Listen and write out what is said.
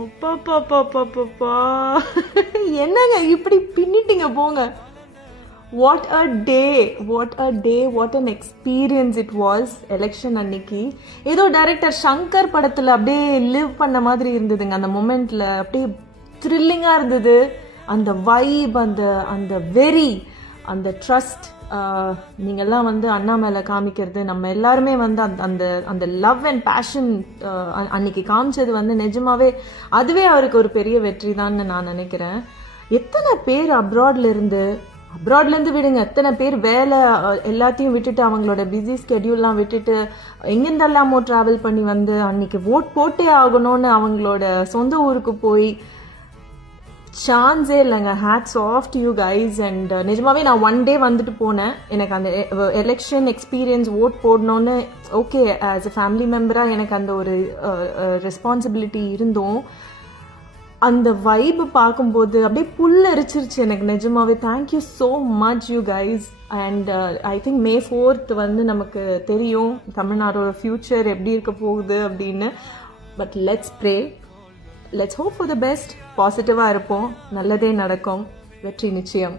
அப்பா என்னங்க இப்படி பின்னிட்டீங்க போங்க. What a day, what a day, what an experience it was election அன்னைக்கு. ஏதோ டைரக்டர் சங்கர் படத்துல அப்படியே லிவ் பண்ண மாதிரி இருந்ததுங்க அந்த மொமெண்ட்ல. அப்படியே த்ரில்லிங்கா இருந்தது. அந்த வைப், அந்த அந்த வெரி, அந்த ட்ரஸ்ட் நீங்கள்லாம் வந்து அண்ணா மேல காமிக்கிறது, நம்ம எல்லாருமே வந்து அந்த அந்த லவ் அண்ட் பேஷன் அன்னைக்கு காமிச்சது வந்து நிஜமாவே அதுவே அவருக்கு ஒரு பெரிய வெற்றி தான் நான் நினைக்கிறேன். எத்தனை பேர் அப்ராட்ல இருந்து விடுங்க, எத்தனை பேர் வேலை எல்லாத்தையும் விட்டுட்டு அவங்களோட பிஸி ஸ்கெடியூல்லாம் விட்டுட்டு எங்கெந்தெல்லாமோ டிராவல் பண்ணி வந்து அன்னைக்கு ஓட் போட்டே ஆகணும்னு அவங்களோட சொந்த ஊருக்கு போய் சான்ஸே இல்லைங்க. Hats off to you guys. And நிஜமாவே நான் ஒன் டே வந்துட்டு போனேன். எனக்கு அந்த எலெக்ஷன் எக்ஸ்பீரியன்ஸ் ஓட் போடணும்னு ஓகே, ஆஸ் அ ஃபேமிலி மெம்பராக எனக்கு அந்த ஒரு ரெஸ்பான்சிபிலிட்டி இருந்தும் அந்த வைப் பார்க்கும்போது அப்படியே புல்லரிச்சிருச்சு எனக்கு நிஜமாவே. Thank you so much you guys. And I think May 4th வந்து நமக்கு தெரியும் தமிழ்நாடோட ஃபியூச்சர் எப்படி இருக்க போகுது அப்படின்னு. But let's pray, let's hope for the best. பாசிட்டிவாக இருப்போம், நல்லதே நடக்கும், வெற்றி நிச்சயம்.